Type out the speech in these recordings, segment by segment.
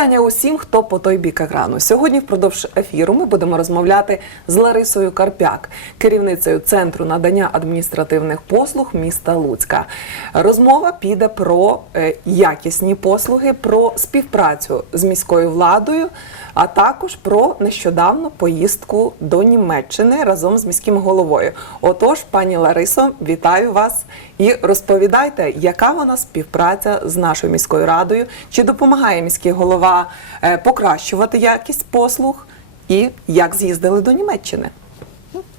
вітання усім, хто по той бік екрану. Сьогодні впродовж ефіру ми будемо розмовляти з Ларисою Карпяк, керівницею центру надання адміністративних послуг міста Луцька. Розмова піде про е, якісні послуги, про співпрацю з міською владою, а також про нещодавну поїздку до Німеччини разом з міським головою. Отож, пані Ларисо, вітаю вас і розповідайте, яка вона співпраця з нашою міською радою, чи допомагає міський голова е, покращувати якість послуг, і як з'їздили до Німеччини.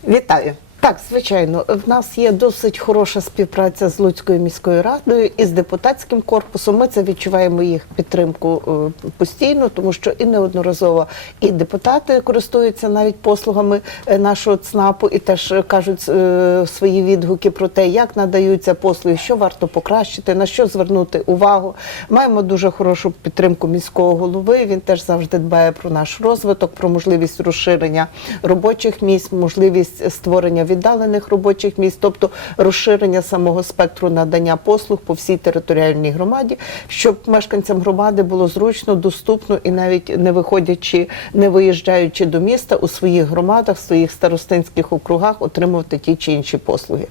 Вітаю. Так, звичайно, в нас є досить хороша співпраця з Луцькою міською радою і з депутатським корпусом. Ми це відчуваємо їх підтримку е, постійно, тому що і неодноразово і депутати користуються навіть послугами е, нашого ЦНАПу і теж кажуть е, свої відгуки про те, як надаються послуги, що варто покращити, на що звернути увагу. Маємо дуже хорошу підтримку міського голови. Він теж завжди дбає про наш розвиток, про можливість розширення робочих місць, можливість створення віддалених робочих місць, тобто розширення самого спектру надання послуг по всій територіальній громаді, щоб мешканцям громади було зручно, доступно і навіть не виходячи, не виїжджаючи до міста у своїх громадах, своїх старостинських округах, отримувати ті чи інші послуги.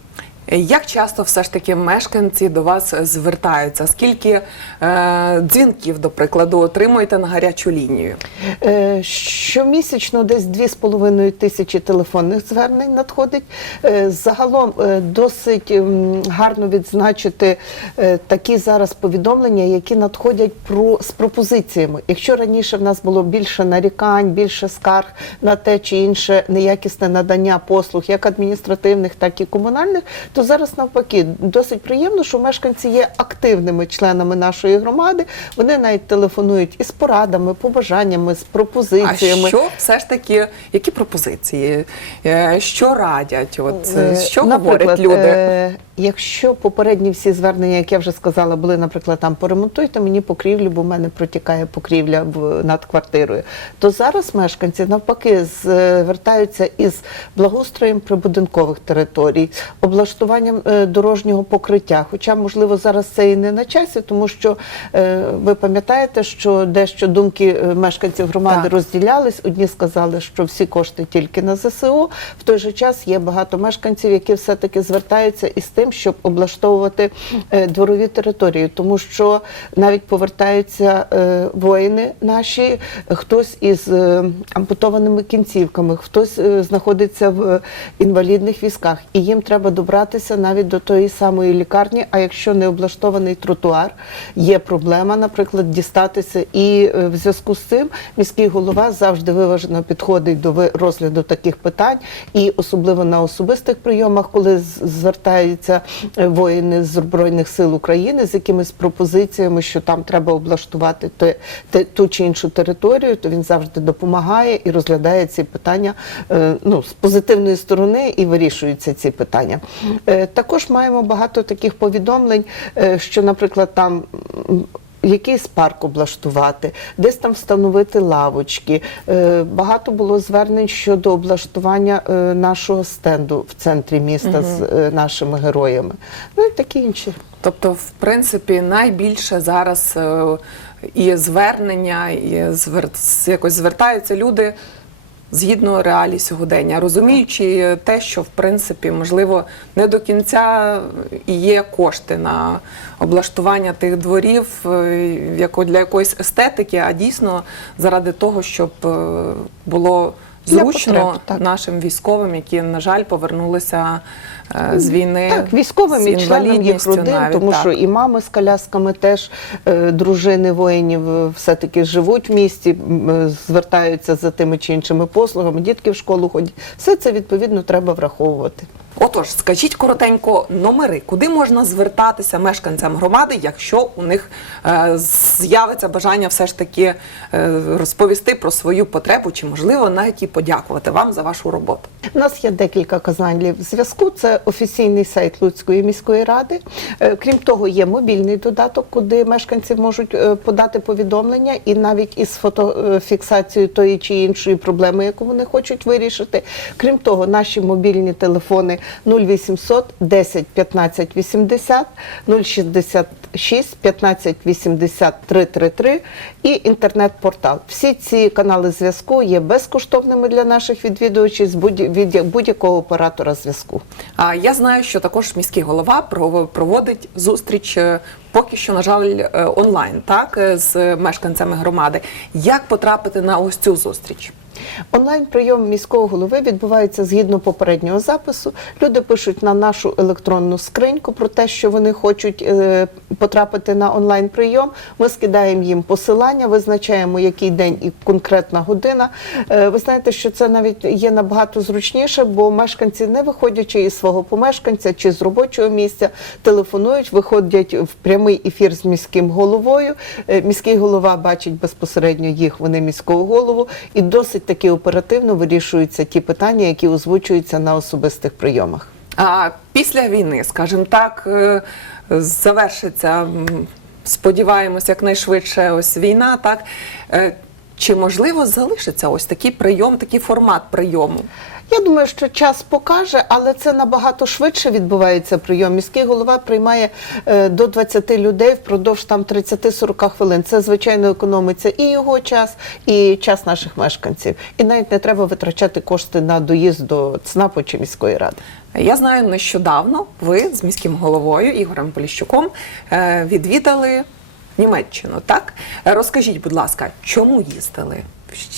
Як часто все ж таки мешканці до вас звертаються? Скільки е, дзвінків, до прикладу, отримуєте на гарячу лінію? Е, Щомісячно десь 2,5 тисячі телефонних звернень надходить. Е, Загалом е, досить м, гарно відзначити е, такі зараз повідомлення, які надходять про з пропозиціями. Якщо раніше в нас було більше нарікань, більше скарг на те чи інше неякісне надання послуг, як адміністративних, так і комунальних, то зараз навпаки досить приємно, що мешканці є активними членами нашої громади. Вони навіть телефонують із порадами, побажаннями, з пропозиціями. А що все ж таки, які пропозиції? Е, Що радять? От що що говорять люди? Якщо попередні всі звернення, як я вже сказала, були, наприклад, там поремонтуйте мені покрівлю, бо в мене протікає покрівля над квартирою, то зараз мешканці навпаки звертаються із благоустроєм прибудинкових територій, облаштуванням е, дорожнього покриття. Хоча, можливо, зараз це і не на часі, тому що е, ви пам'ятаєте, що дещо думки е, мешканців громади Так. розділялись. Одні сказали, що всі кошти тільки на ЗСУ. В той же час є багато мешканців, які все-таки звертаються із тим, щоб облаштовувати е, дворові території, тому що навіть повертаються е, воїни наші, хтось із е, ампутованими кінцівками, хтось знаходиться в інвалідних візках, і їм треба добратися навіть до тої самої лікарні. А якщо не облаштований тротуар, є проблема, наприклад, дістатися. І в зв'язку з цим міський голова завжди виважено підходить до розгляду таких питань, і особливо на особистих прийомах, коли з- звертаються е, воїни з збройних сил України з якимись пропозиціями, що там треба облаштувати те, те, ту чи іншу територію, то він завжди допомагає і розглядає ці питання е, ну, з позитивної сторони і вирішуються ці питання. Е, Також маємо багато таких повідомлень, що, наприклад, там. Якийсь парк облаштувати, десь там встановити лавочки. Е, Багато було звернень щодо облаштування е, нашого стенду в центрі міста з е, нашими героями. Ну і такі інші. Тобто, в принципі, найбільше зараз і звернення, і звер... якось звертаються люди згідно реалій сьогодення, розуміючи те, що в принципі можливо не до кінця і є кошти на облаштування тих дворів як для якоїсь естетики, а дійсно заради того, щоб е, було зручно потреб, нашим військовим, які на жаль повернулися е, з війни Так, військовим і членам їх родин, навіть, тому так. що і мами з колясками теж е, дружини воїнів е, все-таки живуть в місті, е, звертаються за тими чи іншими послугами, дітки в школу ходять. Все це відповідно треба враховувати. Отож, скажіть коротенько номери, куди можна звертатися мешканцям громади, якщо у них е, з'явиться бажання все ж таки е, розповісти про свою потребу, чи можливо навіть і подякувати вам за вашу роботу. У нас є декілька каналів зв'язку. Це офіційний сайт Луцької міської ради. Е, Крім того, є мобільний додаток, куди мешканці можуть е, подати повідомлення і навіть із фотофіксацією тої чи іншої проблеми, яку вони хочуть вирішити. Крім того, наші мобільні телефони 0800 10 15 80, 066 15 80 333 і інтернет-портал. Всі ці канали зв'язку є безкоштовними для наших відвідувачів з будь- від будь-якого оператора зв'язку. Я знаю, що також міський голова пров- проводить зустріч е, поки що, на жаль, е, онлайн, так е, з мешканцями громади. Як потрапити на ось цю зустріч? Онлайн прийом міського голови відбувається згідно попереднього запису. Люди пишуть на нашу електронну скриньку про те, що вони хочуть е, потрапити на онлайн прийом. Ми скидаємо їм посилання, визначаємо, який день і конкретна година. Е, ви знаєте, що це навіть є набагато зручніше, бо мешканці, не виходячи із свого помешканця чи з робочого місця, телефонують, виходять в прямий ефір з міським головою. Е, Міський голова бачить безпосередньо їх, вони міського голову, і досить таки оперативно вирішуються ті питання, які озвучуються на особистих прийомах. А після війни, скажімо так, е, завершиться, сподіваємось, якнайшвидше ось війна. Так Е, чи можливо залишиться ось такий прийом, такий формат прийому? Я думаю, що час покаже, але це набагато швидше відбувається прийом. Міський голова приймає е, до 20 людей впродовж там 30-40 хвилин. Це звичайно економиться і його час, і час наших мешканців. І навіть не треба витрачати кошти на доїзд до ЦНАПу чи міської ради. Я знаю, нещодавно ви з міським головою Ігорем Поліщуком е, відвідали Німеччину. Так розкажіть, будь ласка, чому їздили?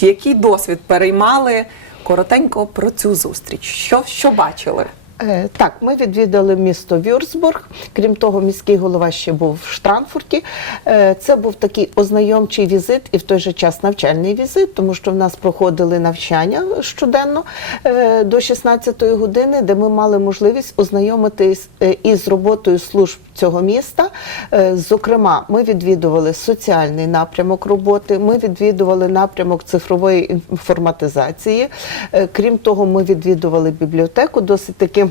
Який досвід переймали? Коротенько про цю зустріч. Що, що бачили? Е, Так, ми відвідали місто Вюрцбург. Крім того, міський голова ще був в Штранфурті. Е, Це був такий ознайомчий візит і в той же час навчальний візит, тому що в нас проходили навчання щоденно е, до 16-ї години, де ми мали можливість ознайомитись із роботою служб цього міста. Зокрема, ми відвідували соціальний напрямок роботи, ми відвідували напрямок цифрової інформатизації. Крім того, ми відвідували бібліотеку досить таки.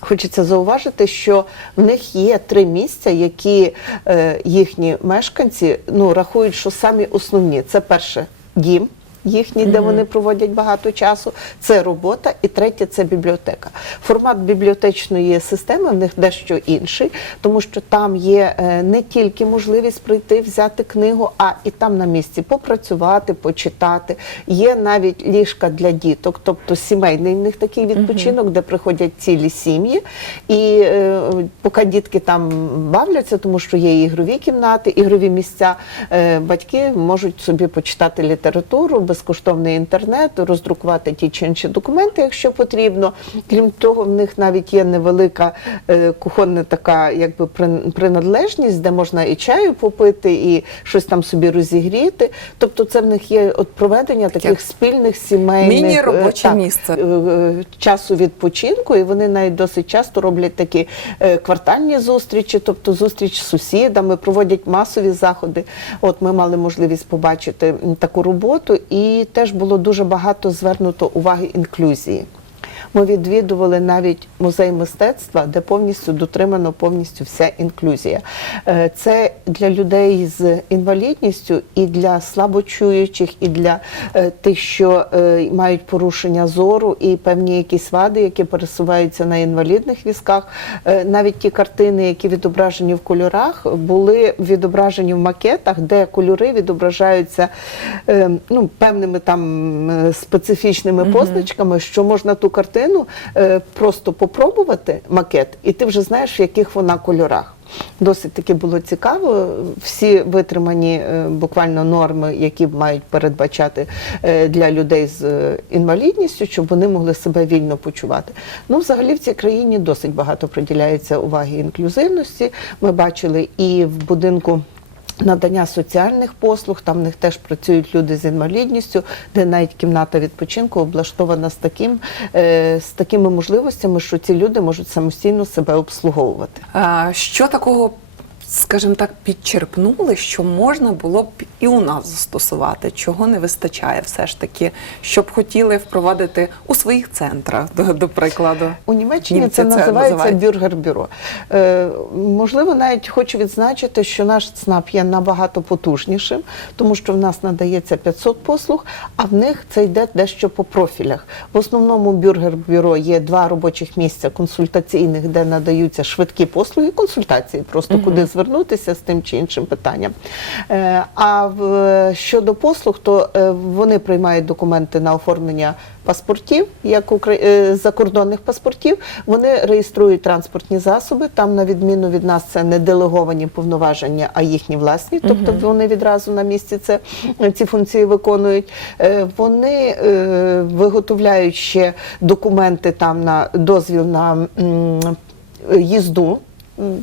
Хочеться зауважити, що в них є три місця, які е, їхні мешканці ну, рахують, що самі основні. Це перше дім. Їхній, де вони проводять багато часу, це робота, і третє це бібліотека. Формат бібліотечної системи в них дещо інший, тому що там є е, не тільки можливість прийти, взяти книгу, а і там на місці попрацювати, почитати. Є навіть ліжка для діток, тобто сімейний в них такий відпочинок, де приходять цілі сім'ї. І е, поки дітки там бавляться, тому що є ігрові кімнати, ігрові місця, е, батьки можуть собі почитати літературу, безкоштовний інтернет, роздрукувати ті чи інші документи, якщо потрібно. Крім того, в них навіть є невелика е, кухонна така якби прин- приналежність, де можна і чаю попити, і щось там собі розігріти. Тобто, це в них є от проведення таких Як спільних сімейних е, так, місце. е, часу відпочинку, і вони навіть досить часто роблять такі квартальні зустрічі, тобто зустріч з сусідами, проводять масові заходи. От ми мали можливість побачити таку роботу, і теж було дуже багато звернуто уваги інклюзії. Ми відвідували навіть музей мистецтва, де повністю дотримано повністю вся інклюзія. Е, Це для людей з інвалідністю і для слабочуючих, і для е, тих, що е, мають порушення зору і певні якісь вади, які пересуваються на інвалідних візках. Навіть ті картини, які відображені в кольорах, були відображені в макетах, де кольори відображаються ну, певними там специфічними позначками, що можна ту картину е, просто попробувати макет, і ти вже знаєш, в яких вона кольорах. Досить таки було цікаво. Всі витримані е, буквально норми, які мають передбачати е, для людей з інвалідністю, щоб вони могли себе вільно почувати. Ну, взагалі, в цій країні досить багато приділяється уваги інклюзивності. Ми бачили і в будинку. Надання соціальних послуг, там в них теж працюють люди з інвалідністю, де навіть кімната відпочинку облаштована з таким е, з такими можливостями, що ці люди можуть самостійно себе обслуговувати. Що такого скажімо так, підчерпнули, що можна було б і у нас застосувати, чого не вистачає все ж таки, щоб хотіли впровадити у своїх центрах, до, до прикладу. У Німеччині Німці це, це називається бюргер-бюро. Е, можливо, навіть хочу відзначити, що наш ЦНАП є набагато потужнішим, тому що в нас надається 500 послуг, а в них це йде дещо по профілях. В основному бюргер-бюро є два робочих місця консультаційних, де надаються швидкі послуги, консультації, просто куди звернутися з тим чи іншим питанням. Е, а щодо послуг, то е, вони приймають документи на оформлення паспортів, як е, закордонних паспортів. Вони реєструють транспортні засоби. Там, на відміну від нас, це не делеговані повноваження, а їхні власні. Тобто вони відразу на місці це ці функції виконують. Вони виготовляють ще документи там на дозвіл на їзду.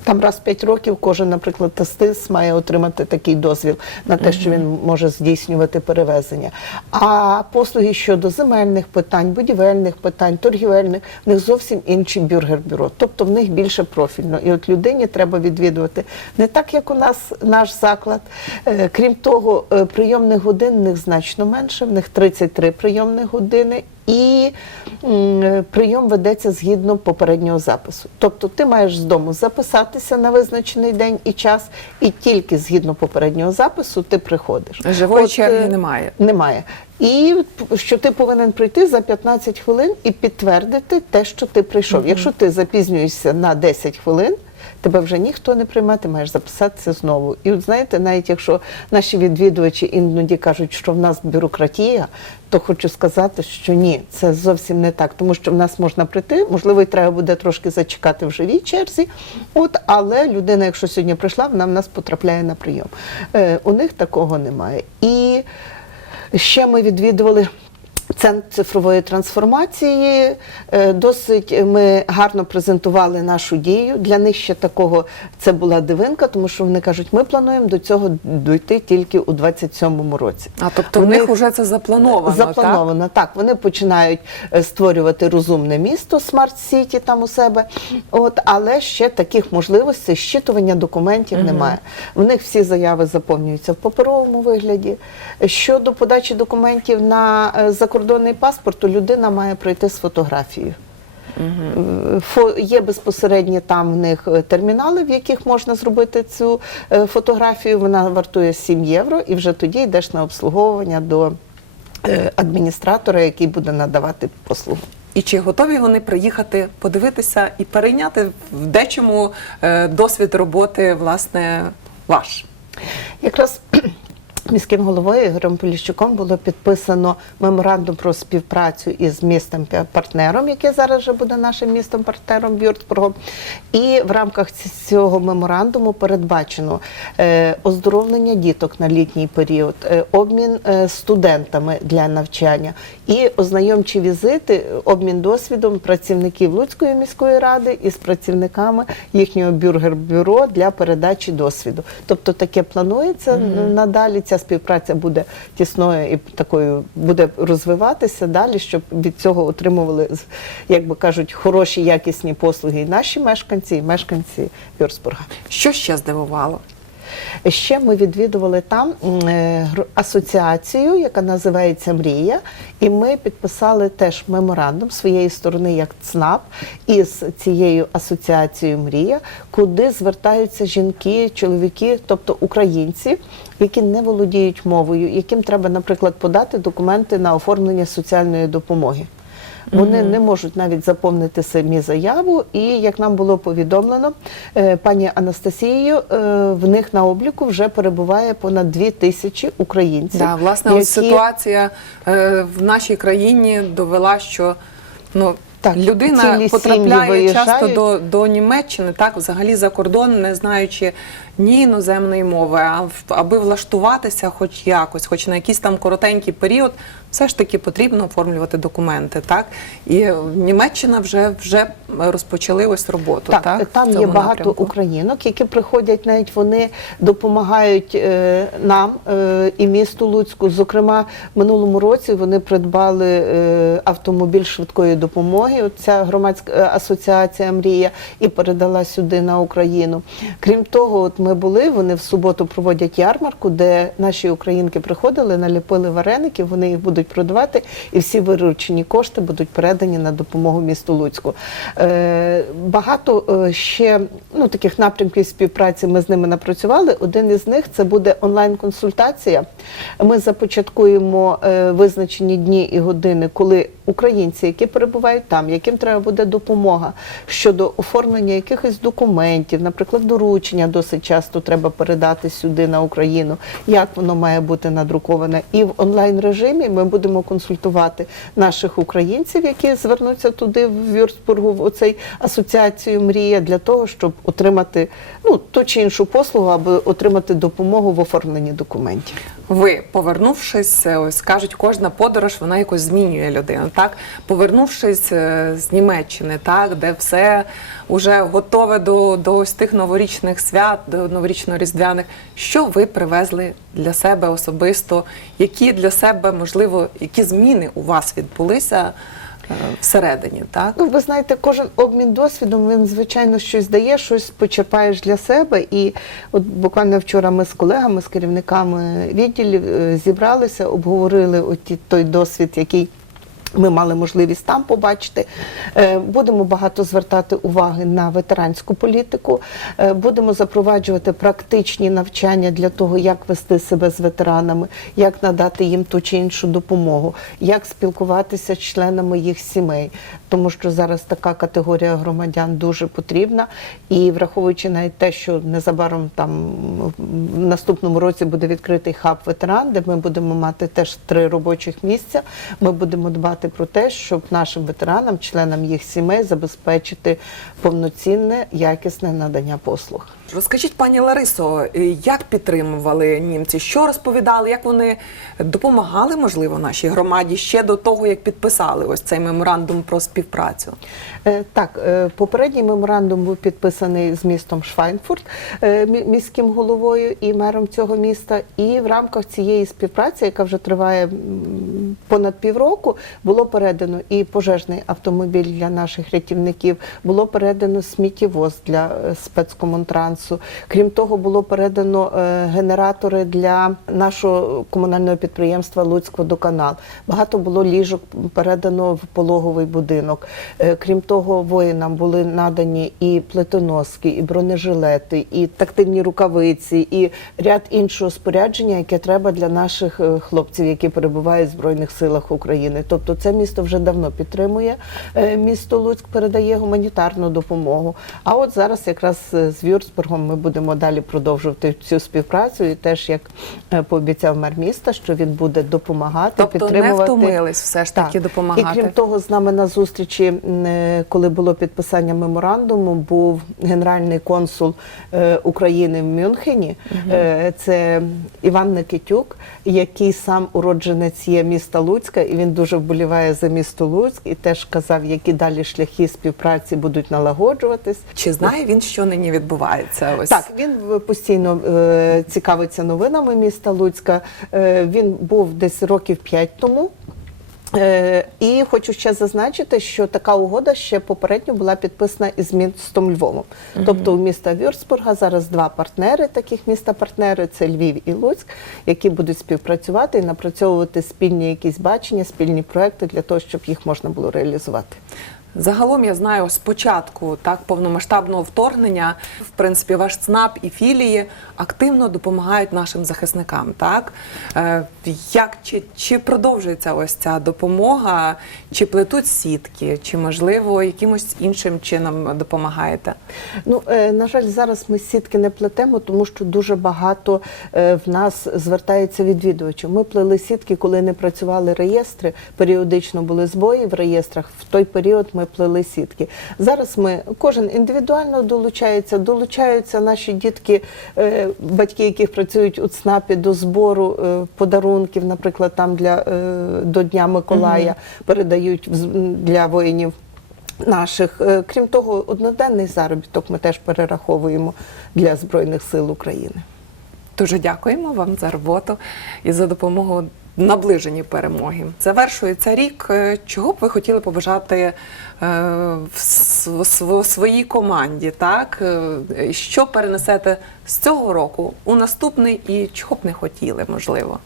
Там раз в 5 років кожен, наприклад, тестис має отримати такий дозвіл на те, що він може здійснювати перевезення. А послуги щодо земельних питань, будівельних питань, торгівельних, в них зовсім інші бюргер-бюро. Тобто в них більше профільно. І от людині треба відвідувати не так, як у нас наш заклад. Е, Крім того, е, прийомних годин в них значно менше, в них 33 прийомних години. І е, прийом ведеться згідно попереднього запису. Тобто ти маєш з дому записатися на визначений день і час, і тільки згідно попереднього запису ти приходиш. Живої От, черги е, немає. Немає. І що ти повинен прийти за 15 хвилин і підтвердити те, що ти прийшов. Якщо ти запізнюєшся на 10 хвилин, тебе вже ніхто не прийме, ти маєш записатися знову. І от знаєте, навіть якщо наші відвідувачі іноді кажуть, що в нас бюрократія, то хочу сказати, що ні, це зовсім не так, тому що в нас можна прийти, можливо, і треба буде трошки зачекати в живій черзі. От, але людина, якщо сьогодні прийшла, вона в нас потрапляє на прийом. Е, у них такого немає. І Ще ми відвідували центр цифрової трансформації. Е, Досить ми гарно презентували нашу дію. Для них ще такого це була дивинка, тому що вони кажуть, ми плануємо до цього дійти тільки у 27-му році. А тобто У в них вже це заплановано. Заплановано, так. Вони починають е, створювати розумне місто, смарт-сіті там у себе. От, але ще таких можливостей щитування документів немає. В них всі заяви заповнюються в паперовому вигляді. Щодо подачі документів на е, закордонний паспорт, то людина має прийти з фотографією. Фо- Є безпосередні там в них е, термінали, в яких можна зробити цю е, фотографію. Вона вартує 7 євро, і вже тоді йдеш на обслуговування до адміністратора, який буде надавати послугу. І чи готові вони приїхати подивитися і перейняти в дечому досвід роботи, власне, ваш? Якраз міським головою Ігорем Поліщуком було підписано меморандум про співпрацю із містом партнером, яке зараз вже буде нашим містом партнером Вюртбургом. І в рамках цього меморандуму передбачено е, оздоровлення діток на літній період, е, обмін е, студентами для навчання і ознайомчі візити, обмін досвідом працівників Луцької міської ради із працівниками їхнього бюргер-бюро для передачі досвіду. Тобто таке планується надалі. Ця співпраця буде тісною і такою буде розвиватися далі, щоб від цього отримували, як би кажуть, хороші якісні послуги і наші мешканці, і мешканці Вюрсбурга. Що ще здивувало? Ще ми відвідували там е, асоціацію, яка називається Мрія, і ми підписали теж меморандум своєї сторони, як ЦНАП, із цією асоціацією Мрія, куди звертаються жінки, чоловіки, тобто українці, які не володіють мовою, яким треба, наприклад, подати документи на оформлення соціальної допомоги. Вони не можуть навіть заповнити самі заяву, і як нам було повідомлено, е, пані Анастасією, е, в них на обліку вже перебуває понад дві тисячі українців. Да, власне, ось ситуація е, в нашій країні довела, що ну. Так, Людина потрапляє часто до, до Німеччини, так взагалі за кордон, не знаючи ні іноземної мови, а аби влаштуватися, хоч якось, хоч на якийсь там коротенький період, все ж таки потрібно оформлювати документи, так? І Німеччина вже вже розпочали ось роботу. Так, Так, там є багато напрямку. українок, які приходять, навіть вони допомагають е, нам е, і місту Луцьку. Зокрема, минулому році вони придбали е, автомобіль швидкої допомоги. От Ця громадська е, асоціація Мрія і передала сюди на Україну. Крім того, от ми були. Вони в суботу проводять ярмарку, де наші українки приходили, наліпили вареники. Вони їх будуть продавати, і всі виручені кошти будуть передані на допомогу місту Луцьку. Е, багато е, ще ну, таких напрямків співпраці ми з ними напрацювали. Один із них це буде онлайн-консультація. Ми започаткуємо е, визначені дні і години, коли українці, які перебувають там, яким треба буде допомога щодо оформлення якихось документів, наприклад, доручення досить часто треба передати сюди на Україну, як воно має бути надруковане. І в онлайн режимі ми будемо консультувати наших українців, які звернуться туди в Вюрцбургу, в оцей асоціацію Мрія для того, щоб отримати ну ту чи іншу послугу або отримати допомогу в оформленні документів. Ви, повернувшись, е, ось кажуть, кожна подорож вона якось змінює людину. Так, повернувшись е, з Німеччини, так, де все вже готове до, до ось тих новорічних свят, до новорічно-різдвяних. Що ви привезли для себе особисто? Які для себе можливо, які зміни у вас відбулися всередині? Так, Ну, ви знаєте, кожен обмін досвідом він звичайно щось дає, щось почерпаєш для себе. І от буквально вчора ми з колегами, з керівниками відділів е, зібралися, обговорили от той досвід, який. Ми мали можливість там побачити. Е, Будемо багато звертати уваги на ветеранську політику. Е, Будемо запроваджувати практичні навчання для того, як вести себе з ветеранами, як надати їм ту чи іншу допомогу, як спілкуватися з членами їх сімей, тому що зараз така категорія громадян дуже потрібна. І враховуючи навіть те, що незабаром там в наступному році буде відкритий хаб ветеран, де ми будемо мати теж три робочих місця. Ми будемо дбати про те, щоб нашим ветеранам, членам їх сімей, забезпечити повноцінне якісне надання послуг. Розкажіть, пані Ларисо, е, як підтримували німці? Що розповідали? Як вони допомагали, можливо, нашій громаді ще до того, як підписали ось цей меморандум про співпрацю? Е, Так, е, попередній меморандум був підписаний з містом Швайнфурт, міським головою і мером цього міста. І в рамках цієї співпраці, яка вже триває понад півроку, було передано і пожежний автомобіль для наших рятівників, було передано сміттєвоз для е, спецкомунтрансу. Крім того, було передано е, генератори для нашого комунального підприємства Луцькводоканал. Багато було ліжок передано в пологовий будинок. Е, Крім того, воїнам були надані і плитоноски, і бронежилети, і тактильні рукавиці, і ряд іншого спорядження, яке треба для наших хлопців, які перебувають в збройних силах України. Тобто, це місто вже давно підтримує. е, Місто Луцьк передає гуманітарну допомогу. А от зараз якраз е, з Вюрцбургом ми будемо далі продовжувати цю співпрацю. І теж як е, пообіцяв мер міста, що він буде допомагати, Тобто не підтримувати. втомились все ж таки Так. допомагати. І крім того, з нами на зустрічі, коли було підписання меморандуму, був генеральний консул України в Мюнхені. Е, Це Іван Никитюк, який сам уродженець є міста Луцька, і він дуже вболіває за місто Луцьк і теж казав, які далі шляхи співпраці будуть налагоджуватись. Чи знає він, що нині відбувається? Ось Так, він е, постійно е, цікавиться новинами міста Луцька. Е, він був десь років п'ять тому. Е, і хочу ще зазначити, що така угода ще попередньо була підписана із містом Львовом. Тобто у міста Вюрцбурга зараз два партнери, таких міста-партнери це Львів і Луцьк, які будуть співпрацювати і напрацьовувати спільні якісь бачення, спільні проекти для того, щоб їх можна було реалізувати. Загалом я знаю з початку так повномасштабного вторгнення, в принципі, ваш ЦНАП і філії активно допомагають нашим захисникам. Так е, як чи, чи продовжується ось ця допомога, чи плетуть сітки, чи можливо якимось іншим чином допомагаєте? Ну, е, на жаль, зараз ми сітки не плетемо, тому що дуже багато е, в нас звертається відвідувачів. Ми плели сітки, коли не працювали реєстри, періодично були збої в реєстрах. В той період ми ми плели сітки. Зараз ми кожен індивідуально долучається, долучаються наші дітки, е, батьки, яких працюють у ЦНАПі до збору е, подарунків, наприклад, там для е, до Дня Миколая передають в для воїнів. Наших, крім того, одноденний заробіток ми теж перераховуємо для Збройних сил України. Дуже дякуємо вам за роботу і за допомогу в наближенні перемоги. Завершується рік. Е, Чого б ви хотіли побажати е, в своїй команді? Так Е, що перенесете з цього року у наступний і чого б не хотіли, можливо?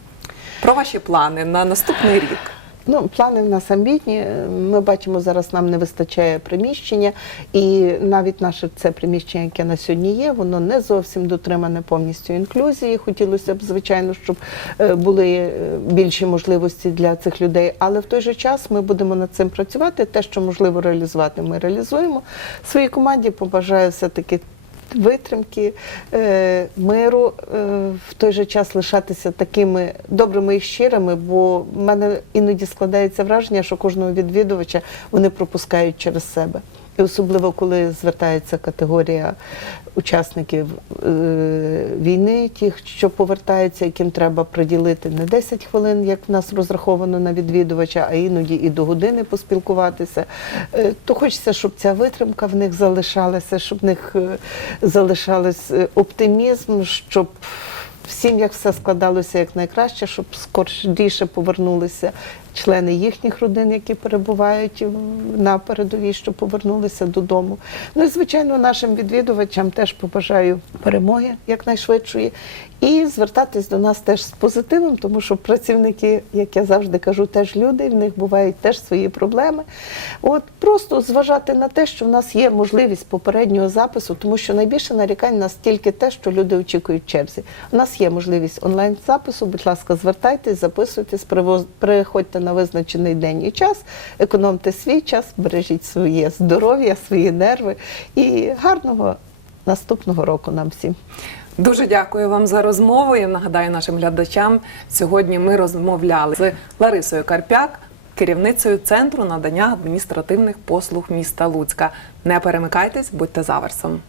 Про ваші плани на наступний рік. Ну, плани в нас амбітні. Ми бачимо, зараз нам не вистачає приміщення, і навіть наше це приміщення, яке на сьогодні є, воно не зовсім дотримане повністю інклюзії. Хотілося б, звичайно, щоб е, були е, більші можливості для цих людей. Але в той же час ми будемо над цим працювати. Те, що можливо реалізувати, ми реалізуємо. Своїй команді побажаю все-таки витримки, е, миру, е, в той же час лишатися такими добрими і щирими, бо в мене іноді складається враження, що кожного відвідувача вони пропускають через себе. І особливо, коли звертається категорія учасників е, війни, тих, що повертаються, яким треба приділити не 10 хвилин, як в нас розраховано на відвідувача, а іноді і до години поспілкуватися. Е, то хочеться, щоб ця витримка в них залишалася, щоб в них е, залишалась е, оптимізм, щоб в сім'ях все складалося як найкраще, щоб скоріше повернулися члени їхніх родин, які перебувають на передовій, щоб повернулися додому. Ну і звичайно, нашим відвідувачам теж побажаю перемоги якнайшвидшої і звертатись до нас теж з позитивом, тому що працівники, як я завжди кажу, теж люди, в них бувають теж свої проблеми. От просто зважати на те, що в нас є можливість попереднього запису, тому що найбільше нарікань у нас тільки те, що люди очікують черзі. У нас є можливість онлайн запису. Будь ласка, звертайтесь, записуйтесь, привоз- приходьте на визначений день і час, економте свій час, бережіть своє здоров'я, свої нерви і гарного наступного року нам всім. Дуже дякую вам за розмову. Я нагадаю нашим глядачам. Сьогодні ми розмовляли з Ларисою Карпяк, керівницею центру надання адміністративних послуг міста Луцька. Не перемикайтесь, будьте за версом.